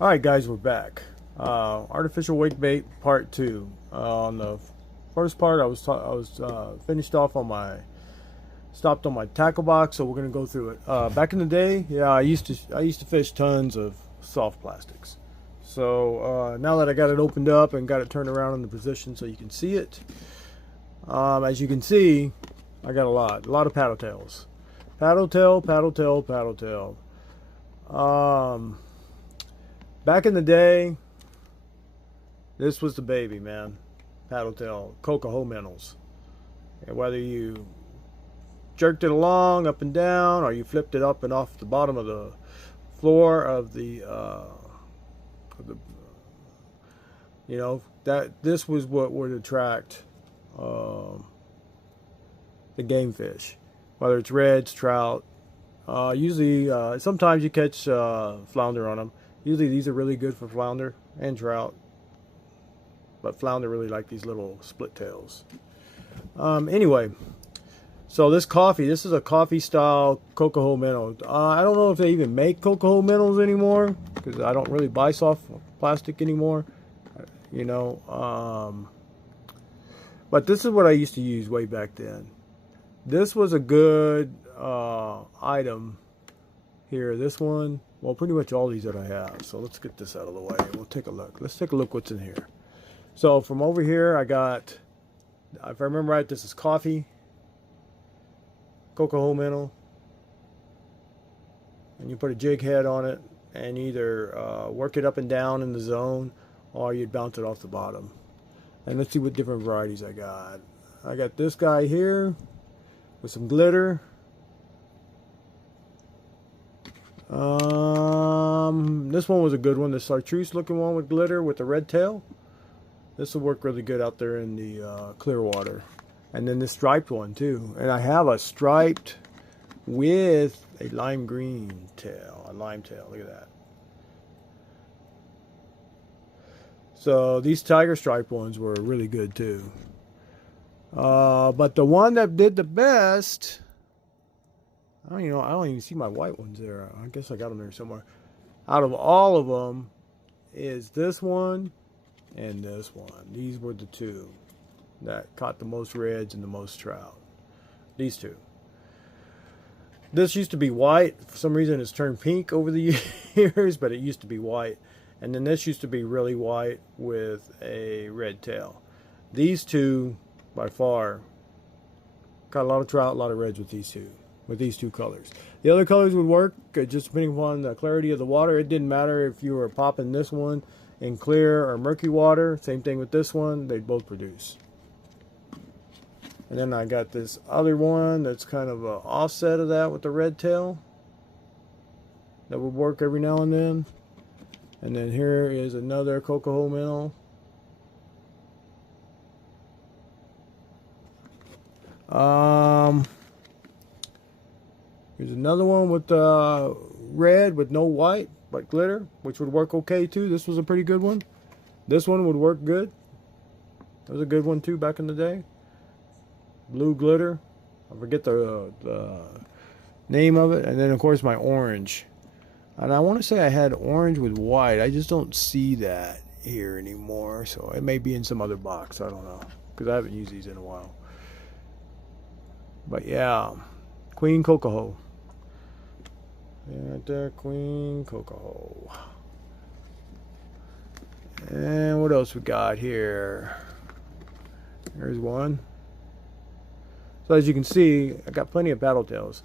All right, guys, we're back. Artificial wake bait part two. On the first part, I was finished off on my stopped on my tackle box, so we're gonna go through it. Back in the day, yeah, I used to fish tons of soft plastics. So now that I got it opened up and got it turned around in the position so you can see it, as you can see, I got a lot of paddle tails, paddle tail, paddle tail, paddle tail. Back in the day, this was the baby, man. Paddle tail, cocoa minnows. And whether you jerked it along, up and down, or you flipped it up and off the bottom of the floor of the you know, that this was what would attract the game fish, whether it's reds, trout. Usually, sometimes you catch flounder on them. Usually these are really good for flounder and trout, but flounder really like these little split tails. Anyway, so this is a coffee style cocoa minnow. I don't know if they even make cocoa minnows anymore because I don't really buy soft plastic anymore, you know. But this is what I used to use way back then. This was a good item here. This one, well, pretty much all these that I have. So let's get this out of the way. We'll take a look. Let's take a look what's in here. So from over here, I got, if I remember right, this is coffee, cocoa minnow, and you put a jig head on it and either work it up and down in the zone or you'd bounce it off the bottom. And let's see what different varieties I got. I got this guy here with some glitter. This one was a good one, the chartreuse looking one with glitter with the red tail. This will work really good out there in the clear water. And then this striped one too. And I have a striped with a lime green tail, a lime tail, look at that. So these tiger stripe ones were really good too. But the one that did the best, I don't even see my white ones there. I guess I got them there somewhere. Out of all of them is this one and this one. These were the two that caught the most reds and the most trout. These two. This used to be white. For some reason it's turned pink over the years, but it used to be white. And then this used to be really white with a red tail. These two, by far, got a lot of trout, a lot of reds with these two colors. The other colors would work just depending upon the clarity of the water. It didn't matter if you were popping this one in clear or murky water. Same thing with this one. They'd both produce. And then I got this other one that's kind of an offset of that with the red tail. That would work every now and then. And then here is another cocoa minnow. Here's another one with red with no white but glitter, which would work okay too. This was a pretty good one. This one would work good. That was a good one too back in the day. Blue glitter. I forget the name of it. And then of course my orange. And I want to say I had orange with white. I just don't see that here anymore. So it may be in some other box. I don't know. Because I haven't used these in a while. But yeah. Queen cocoa. Right there. Queen cocoa. And what else we got here? There's one. So as you can see, I got plenty of paddle tails.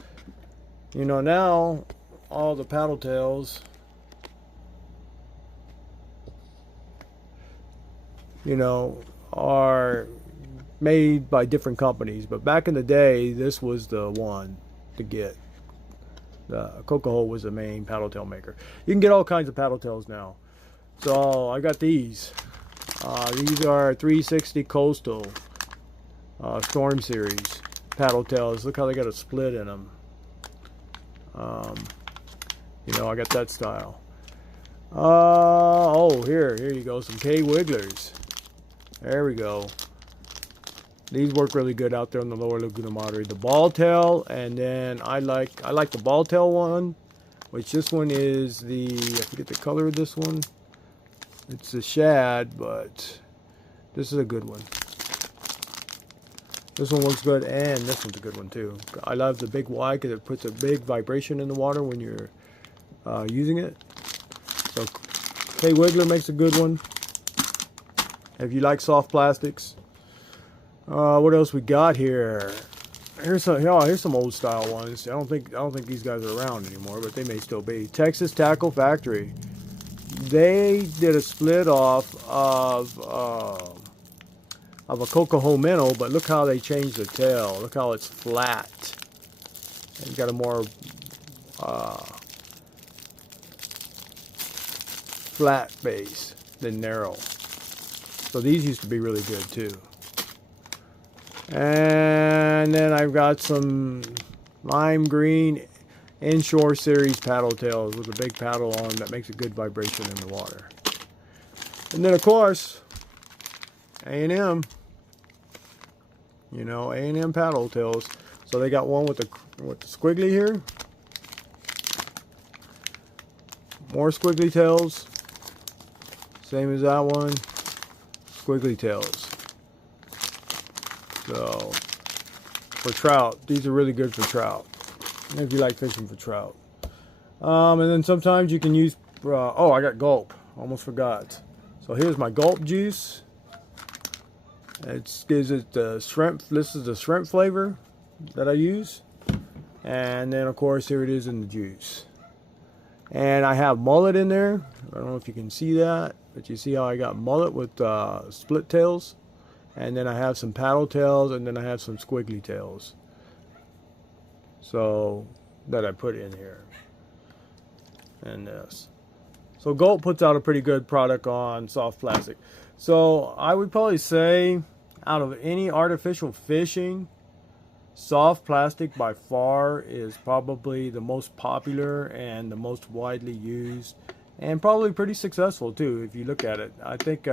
You know, now all the paddle tails, you know, are made by different companies. But back in the day, this was the one to get. The cocoa was the main paddle tail maker. You can get all kinds of paddle tails now. So I got these. These are 360 Coastal Storm Series paddle tails. Look how they got a split in them. You know, I got that style. Oh, here you go. Some K Wigglers. There we go. These work really good out there on the lower Laguna Madre. The ball tail, and then I like the ball tail one which this one is the, I forget the color of this one. It's a shad, but this is a good one. This one works good, and this one's a good one too. I love the big Y because it puts a big vibration in the water when you're using it. So K Wiggler makes a good one if you like soft plastics. What else we got here? Here's some old style ones. I don't think these guys are around anymore, but they may still be. Texas Tackle Factory. They did a split off of a Cocoa minnow, but look how they changed the tail. Look how it's flat. And got a more flat base than narrow. So these used to be really good too. And then I've got some lime green inshore series paddle tails with a big paddle on that makes a good vibration in the water. And then of course, A&M. You know, A&M paddle tails. So they got one with the squiggly here. More squiggly tails. Same as that one. Squiggly tails. So for trout, these are really good for trout. If you like fishing for trout. And then sometimes you can use, oh, I got gulp. Almost forgot. So here's my gulp juice. It gives it the shrimp. This is the shrimp flavor that I use. And then of course here it is in the juice. And I have mullet in there. I don't know if you can see that, but you see how I got mullet with split tails. And then I have some paddle tails, and then I have some squiggly tails. So that I put in here. And this. So Gulp puts out a pretty good product on soft plastic. So I would probably say out of any artificial fishing, soft plastic by far is probably the most popular and the most widely used, and probably pretty successful too if you look at it. I think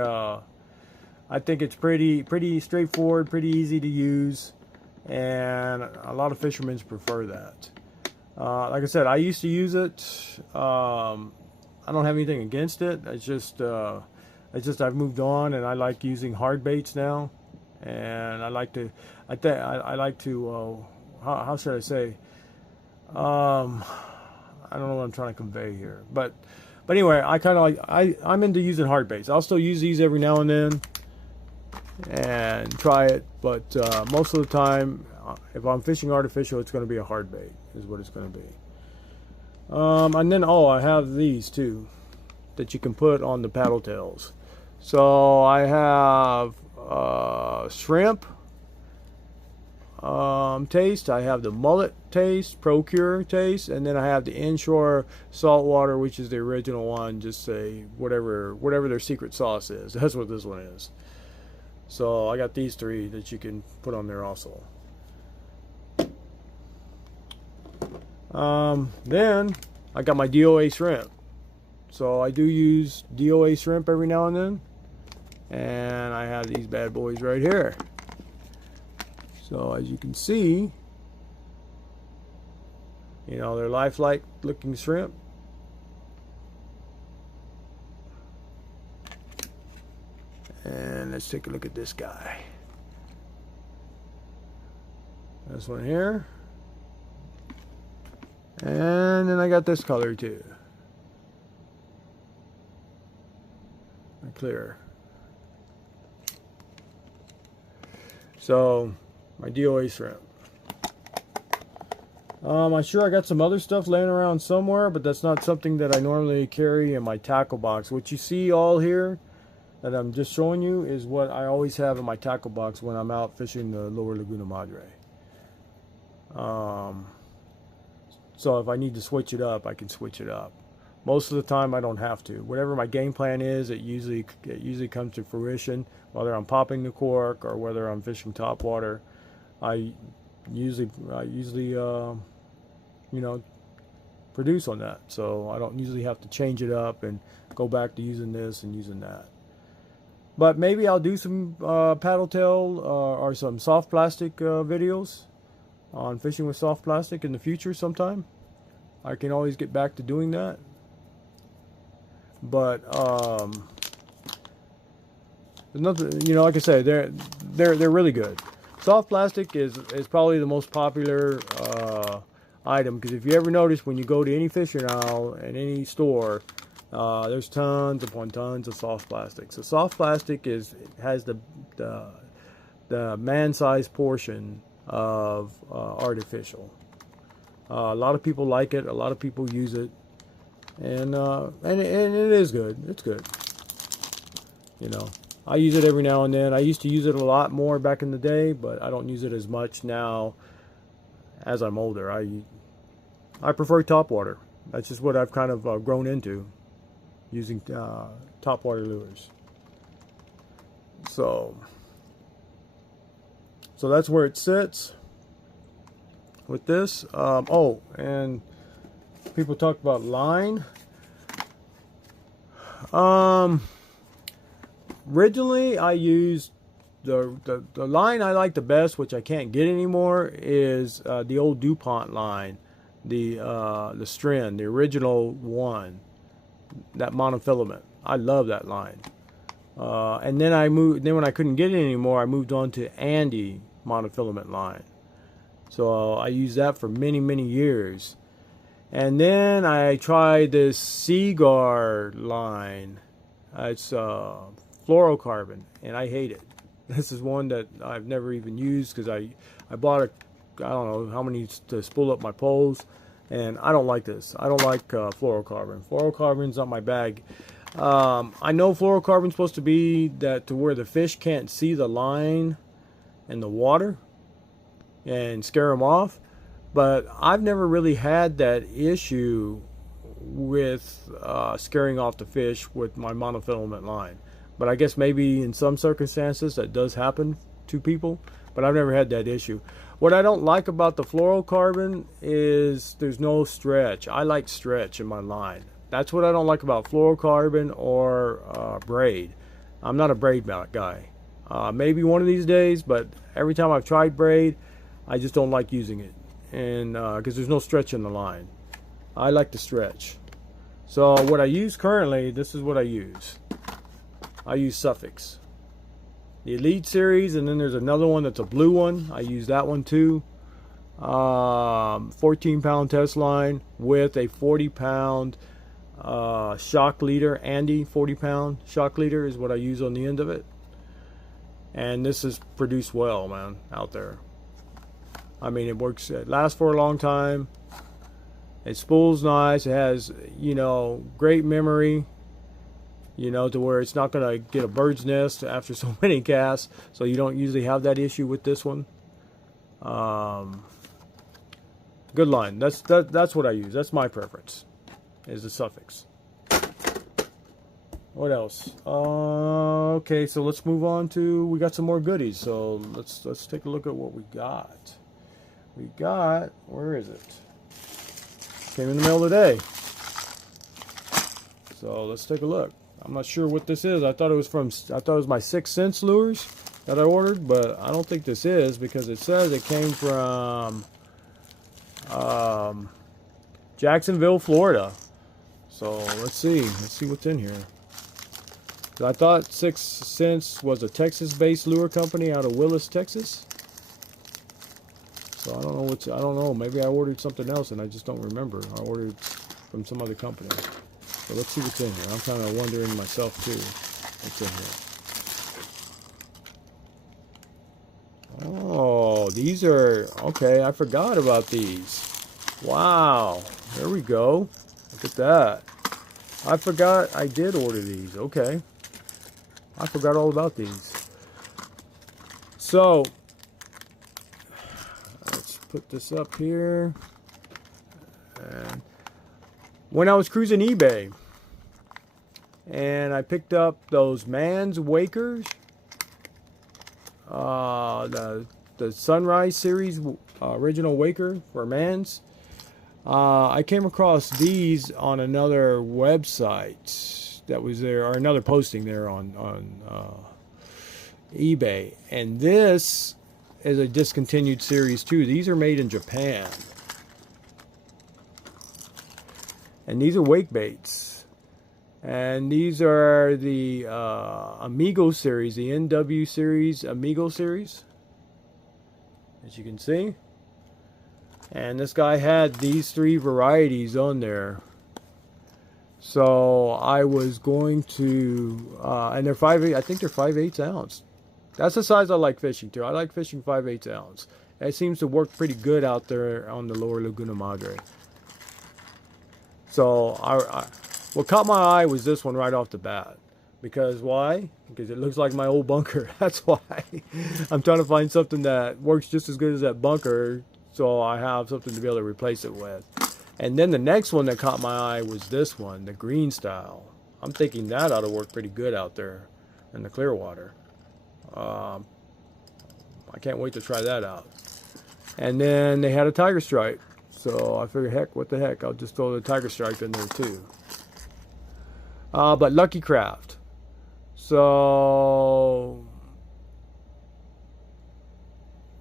it's pretty straightforward, pretty easy to use, and a lot of fishermen prefer that. Like I said, I used to use it. I don't have anything against it. It's just I've moved on, and I like using hard baits now, and I like to how should I say? I don't know what I'm trying to convey here, but anyway, I'm into using hard baits. I'll still use these every now and then and try it, but most of the time, if I'm fishing artificial, it's going to be a hard bait is what it's going to be. And then I have these too that you can put on the paddle tails. So I have shrimp taste, I have the mullet taste, Procure taste, and then I have the inshore saltwater, which is the original one. Just say whatever their secret sauce is. That's what this one is. So I got these three that you can put on there also. Then I got my D.O.A shrimp. So I do use D.O.A shrimp every now and then. And I have these bad boys right here. So as you can see, you know, they're lifelike looking shrimp. And let's take a look at this guy. This one here. And then I got this color too. Clear. So my D.O.A shrimp. I'm sure I got some other stuff laying around somewhere, but that's not something that I normally carry in my tackle box. What you see all here that I'm just showing you is what I always have in my tackle box when I'm out fishing the lower Laguna Madre. So if I need to switch it up, I can switch it up. Most of the time I don't have to. Whatever my game plan is, it usually comes to fruition. Whether I'm popping the cork or whether I'm fishing topwater, I usually you know, produce on that. So I don't usually have to change it up and go back to using this and using that. But maybe I'll do some paddle tail or some soft plastic videos on fishing with soft plastic in the future sometime. I can always get back to doing that. But nothing, you know, like I said, they're really good. Soft plastic is probably the most popular item, because if you ever notice, when you go to any fishing aisle at any store, there's tons upon tons of soft plastic. So soft plastic has the man-sized portion of artificial. A lot of people like it. A lot of people use it, and it is good. It's good. You know, I use it every now and then. I used to use it a lot more back in the day, but I don't use it as much now as I'm older. I prefer topwater. That's just what I've kind of grown into, using topwater lures. So that's where it sits with this. Oh, and people talk about line. Originally, I used the line I like the best, which I can't get anymore, is the old DuPont line, the Strand, the original one, that monofilament. I love that line. And then when I couldn't get it anymore, I moved on to Andy monofilament line. So I used that for many years. And then I tried this Seaguar line. It's fluorocarbon, and I hate it. This is one that I've never even used, because I bought I don't know how many to spool up my poles, and I don't like this. I don't like fluorocarbon. Fluorocarbon's not my bag. I know fluorocarbon's supposed to be that to where the fish can't see the line in the water and scare them off, but I've never really had that issue with scaring off the fish with my monofilament line. But I guess maybe in some circumstances that does happen to people, but I've never had that issue. What I don't like about the fluorocarbon is there's no stretch. I like stretch in my line. That's what I don't like about fluorocarbon or braid. I'm not a braid guy. Maybe one of these days, but every time I've tried braid, I just don't like using it, and because there's no stretch in the line. I like to stretch. So what I use currently, this is what I use. I use Suffix, the Elite series, and then there's another one that's a blue one. I use that one too. 14-pound test line with a 40-pound shock leader. Andy 40-pound shock leader is what I use on the end of it. And this is produced well, man, out there. I mean, it works. It lasts for a long time. It spools nice. It has, you know, great memory, you know, to where it's not going to get a bird's nest after so many casts. So you don't usually have that issue with this one. Good line. That's what I use. That's my preference, is the Suffix. What else? Okay, so let's move on to, we got some more goodies. So let's take a look at what we got. We got, where is it? Came in the mail today. So let's take a look. I'm not sure what this is. I thought it was my 6 Sense lures that I ordered, but I don't think this is, because it says it came from Jacksonville, Florida. So let's see what's in here. I thought 6 Sense was a Texas-based lure company out of Willis, Texas. So I don't know. Maybe I ordered something else and I just don't remember. I ordered from some other company. So let's see what's in here. I'm kind of wondering myself too what's in here. Oh, these are, okay, I forgot about these. Wow, there we go. Look at that. I forgot I did order these. Okay. I forgot all about these. So, let's put this up here. And when I was cruising eBay, and I picked up those Man's Wakers, the Sunrise series original Waker for Man's, I came across these on another website that was there, or another posting there on eBay, and this is a discontinued series too. These are made in Japan. And these are wake baits. And these are the Amigo series, the NW series, Amigo series, as you can see. And this guy had these 3 varieties on there. So I was going to, and they're 5/8, I think they're 5/8 ounce. That's the size I like fishing too. I like fishing 5/8 ounce. It seems to work pretty good out there on the lower Laguna Madre. So what caught my eye was this one right off the bat. Because why? Because it looks like my old bunker. That's why. I'm trying to find something that works just as good as that bunker, so I have something to be able to replace it with. And then the next one that caught my eye was this one, the green style. I'm thinking that ought to work pretty good out there in the clear water. I can't wait to try that out. And then they had a tiger stripe. So I figured, heck, what the heck, I'll just throw the tiger stripe in there too. But Lucky Craft. So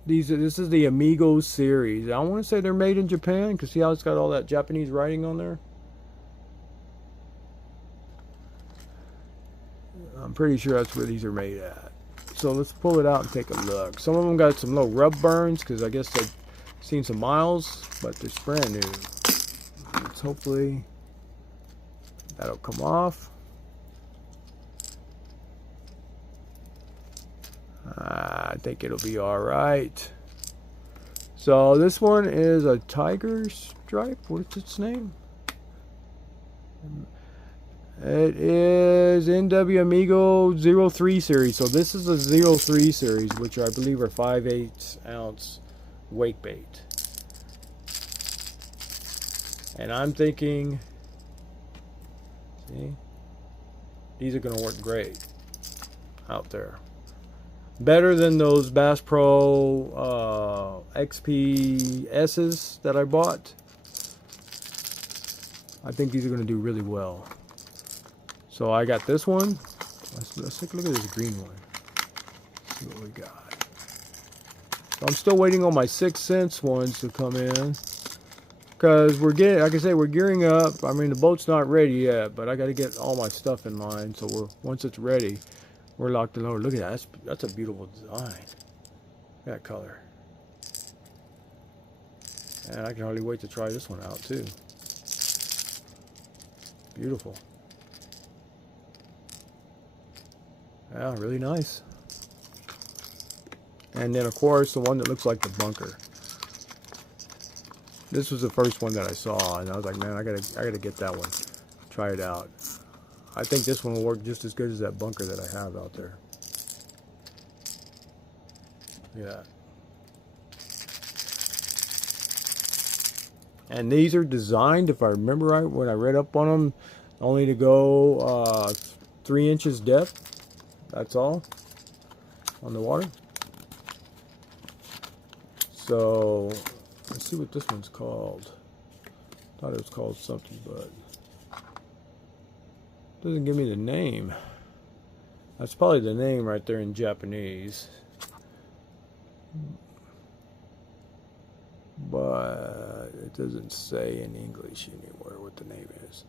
this is the Amigo series. I want to say they're made in Japan, because see how it's got all that Japanese writing on there? I'm pretty sure that's where these are made at. So let's pull it out and take a look. Some of them got some little rub burns, because I guess they've seen some miles, but they're brand new. Let's hopefully that'll come off. I think it'll be all right. So this one is a tiger stripe. What's its name? It is NW Amigo 03 series. So this is a 03 series, which I believe are 5/8 ounce wake bait. And I'm thinking, see, these are going to work great out there. Better than those Bass Pro XPS's that I bought. I think these are going to do really well. So I got this one. Let's take a look at this green one. Let's see what we got. So I'm still waiting on my 6 cents ones to come in, because we're getting, like I say, we're gearing up. I mean, the boat's not ready yet, but I got to get all my stuff in line. So once it's ready, we're locked and loaded. Look at that. That's a beautiful design. That color. And I can hardly wait to try this one out too. Beautiful. Yeah, really nice. And then of course the one that looks like the bunker. This was the first one that I saw, and I was like, man, I gotta get that one. Try it out. I think this one will work just as good as that bunker that I have out there. Yeah. And these are designed, if I remember right, when I read up on them, only to go 3 inches depth. That's all on the water. So let's see what this one's called. Thought it was called something, but doesn't give me the name. That's probably the name right there in Japanese. But it doesn't say in English anywhere what the name is.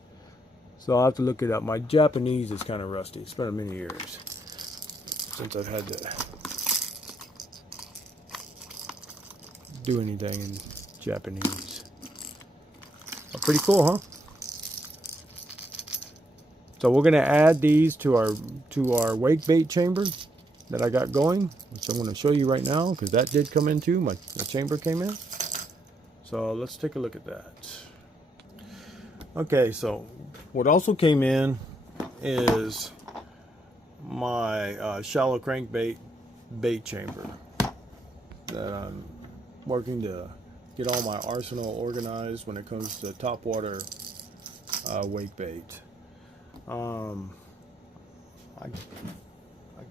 So I'll have to look it up. My Japanese is kind of rusty. It's been many years since I've had to do anything in Japanese. Oh, pretty cool, huh? So we're going to add these to our wake bait chamber that I got going, which I'm going to show you right now, because that did come in too. My chamber came in. So let's take a look at that. Okay, so what also came in is my shallow crankbait bait chamber that I'm working to get all my arsenal organized when it comes to topwater wake bait. I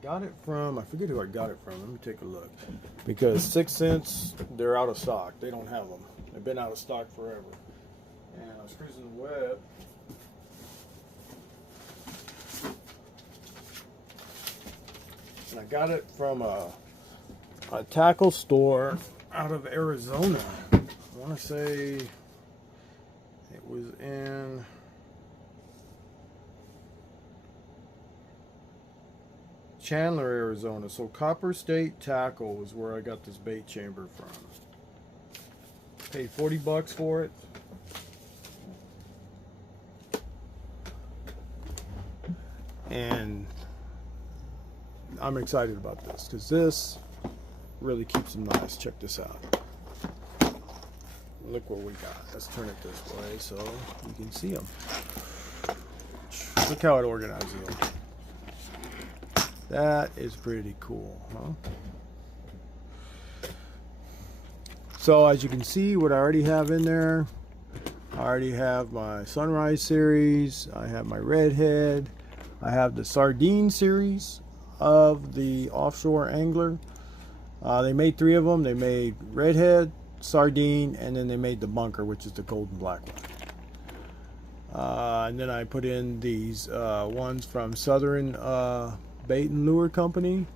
got it from, I forget who I got it from. Let me take a look. Because 6 cents, they're out of stock. They don't have them. They've been out of stock forever. And I was cruising the web. And I got it from a tackle store out of Arizona. I want to say It was in Chandler, Arizona. So Copper State Tackle is where I got this bait chamber from. Paid 40 bucks for it. And I'm excited about this because this really keeps them nice. Check this out. Look what we got. Let's turn it this way so you can see them. Look how it organizes them. That is pretty cool, huh? So as you can see, what I already have in there, I already have my Sunrise series, I have my Redhead, I have the Sardine series of the Offshore Angler. They made 3 of them. They made Redhead, Sardine, and then they made the Bunker, which is the golden black one. And then I put in these ones from Southern Bait and Lure Company,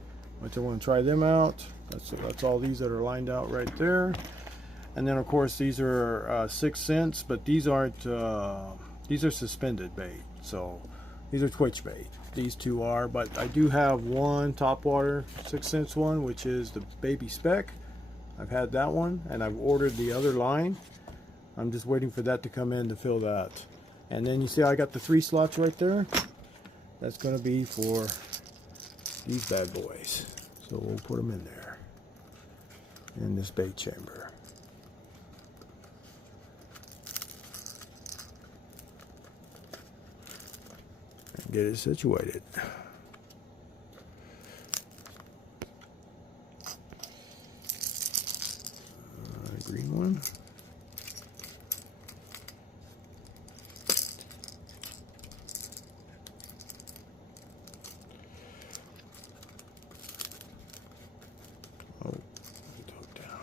which I want to try them out. That's all these that are lined out right there. And then of course these are 6 cents, but these aren't. These are suspended bait, so these are twitch bait. These 2 are, but I do have one topwater 6 cents one, which is the Baby Speck. I've had that one, and I've ordered the other line. I'm just waiting for that to come in to fill that. And then you see I got the 3 slots right there. That's going to be for these bad boys. So we'll put them in there, in this bait chamber. And get it situated. Green one. Oh, it's hooked down.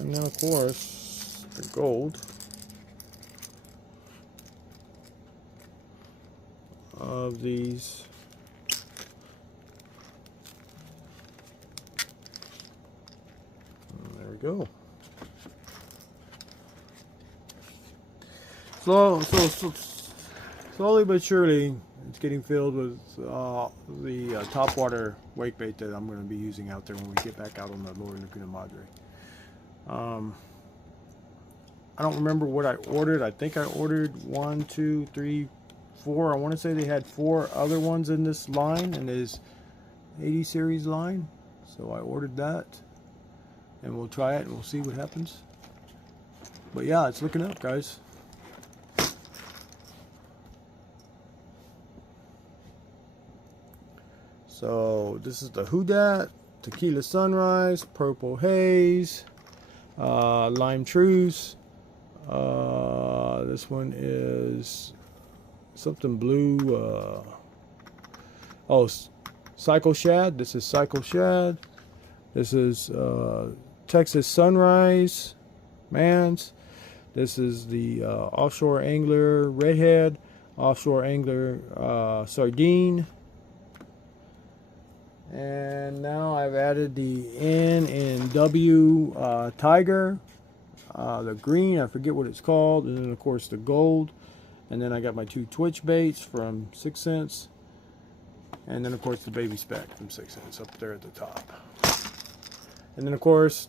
And now, of course, the gold of these. And there we go. Slowly but surely, it's getting filled with the topwater wake bait that I'm going to be using out there when we get back out on the Lower Laguna Madre. I don't remember what I ordered. I think I ordered 1, 2, 3, 4. I want to say they had 4 other ones in this line, in this 80 series line. So I ordered that, and we'll try it and we'll see what happens. But yeah, it's looking up, guys. So this is the Who Dat, Tequila Sunrise, Purple Haze, Lime Truce. This one is something blue. Oh, Cycle Shad. This is Cycle Shad. This is Texas Sunrise Mans. This is the Offshore Angler Redhead, Offshore Angler Sardine. And now I've added the N and W Tiger, the green, I forget what it's called, and then of course the gold. And then I got my 2 twitch baits from 6 cents, and then of course the Baby Speck from 6 cents up there at the top. And then of course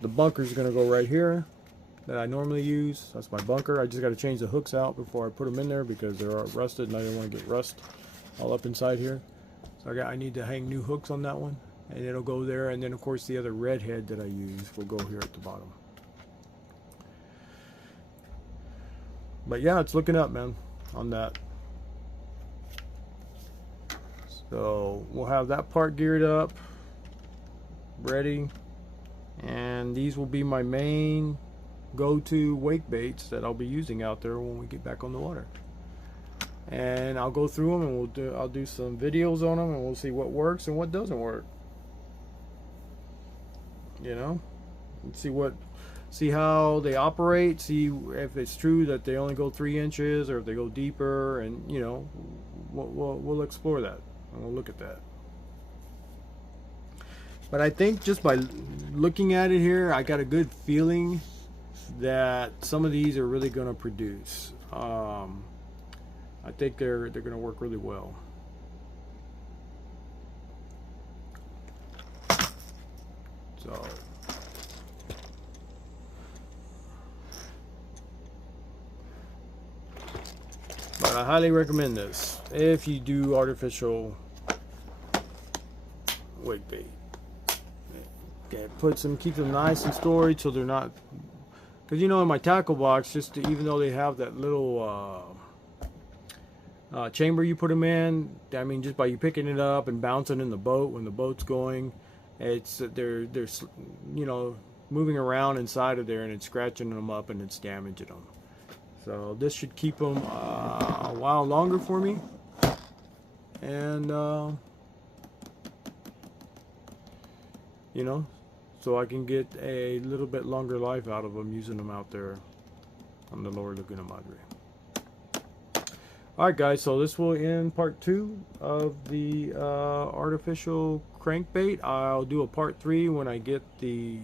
the bunker is going to go right here that I normally use. That's my bunker. I just got to change the hooks out before I put them in there because they're rusted and I don't want to get rust all up inside here. So I need to hang new hooks on that one, and it'll go there. And then of course the other Redhead that I use will go here at the bottom. But yeah, it's looking up, man, on that. So we'll have that part geared up, ready, and these will be my main go-to wake baits that I'll be using out there when we get back on the water. And I'll go through them, and I'll do some videos on them, and we'll see what works and what doesn't work. You know, and see how they operate, see if it's true that they only go 3 inches or if they go deeper, and you know, we'll explore that and we'll look at that. But I think just by looking at it here, I got a good feeling that some of these are really going to produce. I think they're going to work really well. So, but I highly recommend this if you do artificial wake bait. Okay, keep them nice and storage so they're not, because you know in my tackle box, even though they have that little chamber you put them in, I mean just by you picking it up and bouncing in the boat when the boat's going, it's they're you know moving around inside of there and it's scratching them up and it's damaging them. So this should keep them a while longer for me, and you know, so I can get a little bit longer life out of them using them out there on the Lower Laguna Madre. Alright guys, so this will end part 2 of the artificial crankbait. I'll do a part 3 when I get the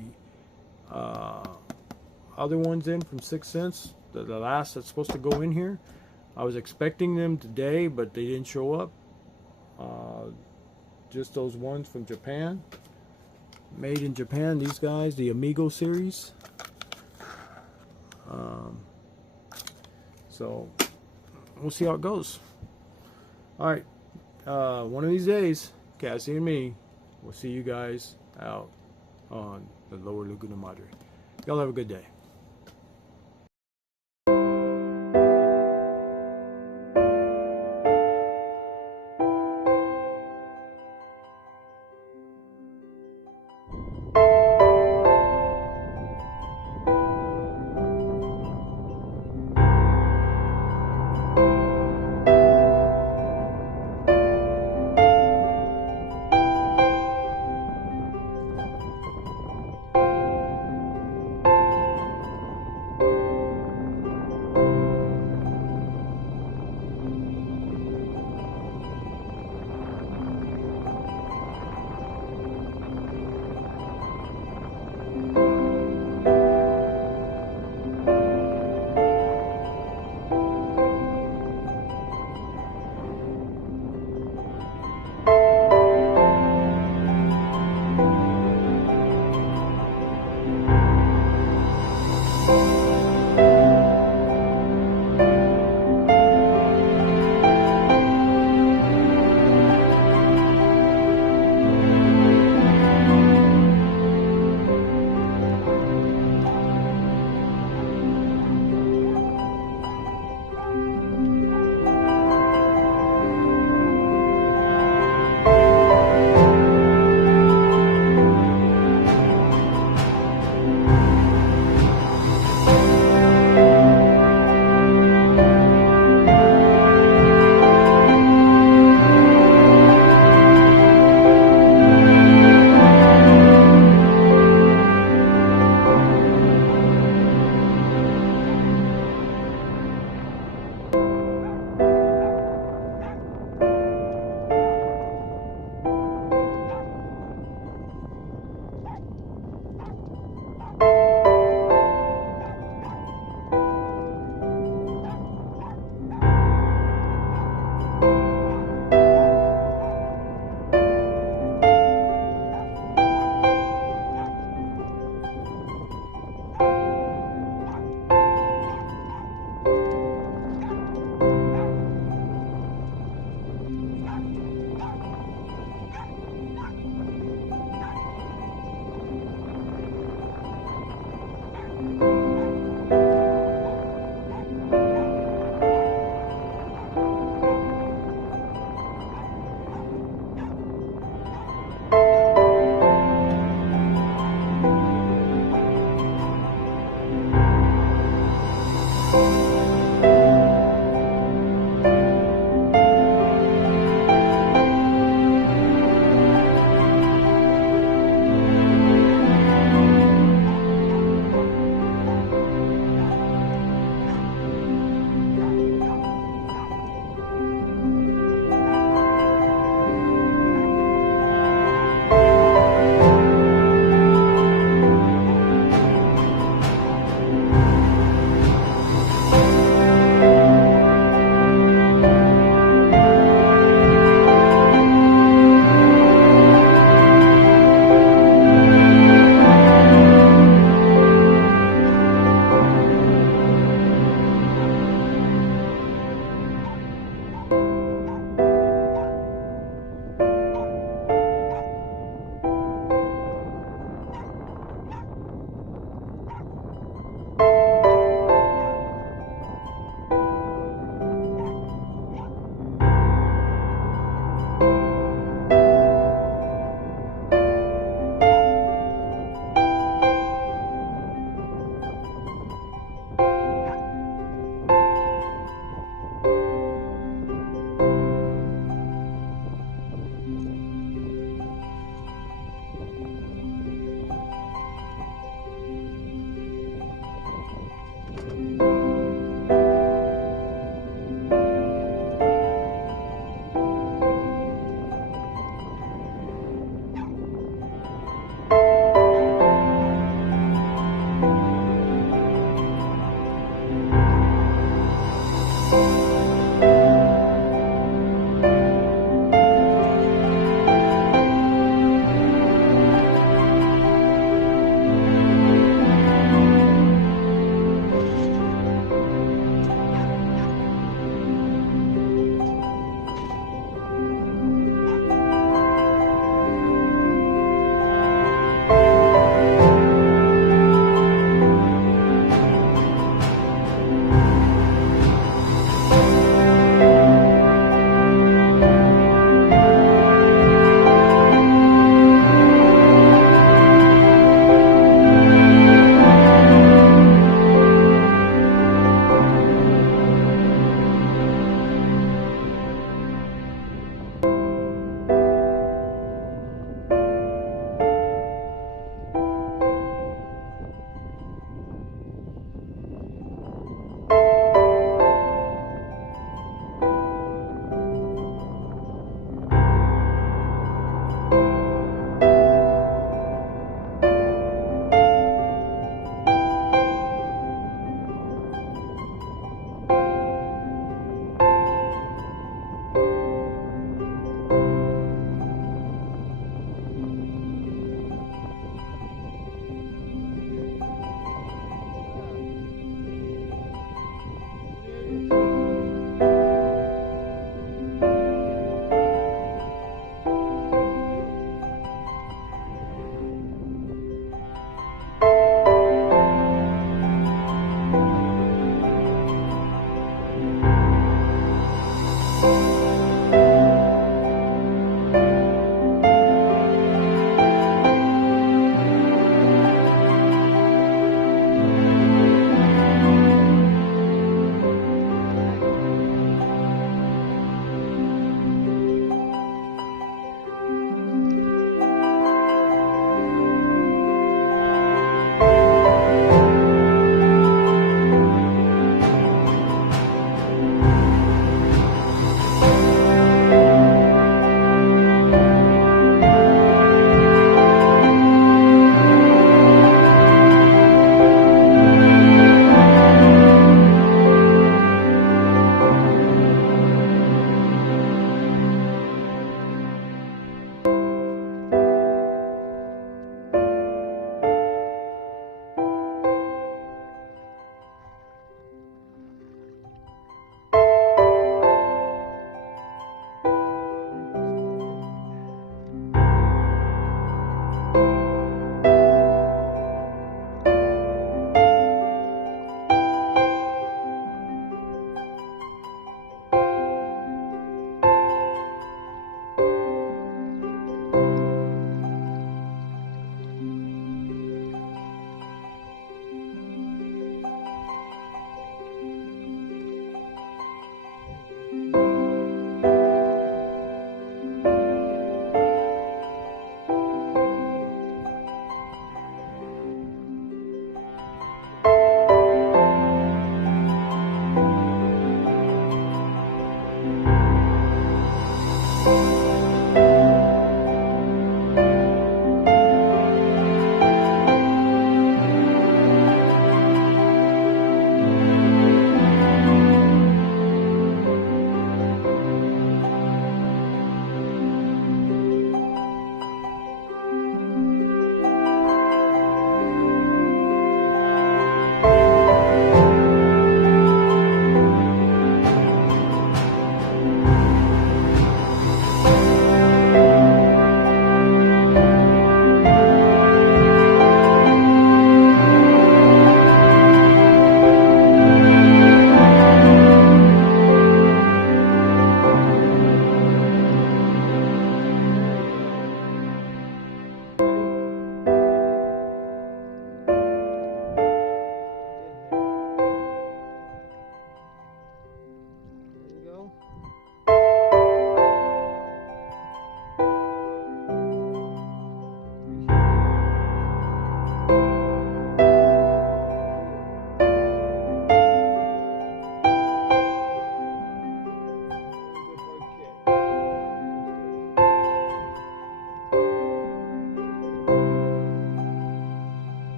other ones in from 6 cents. The last that's supposed to go in here. I was expecting them today, but they didn't show up. Just those ones from Japan. Made in Japan, these guys, the Amigo series. So we'll see how it goes. Alright, one of these days, Cassie and me will see you guys out on the Lower Laguna Madre. Y'all have a good day.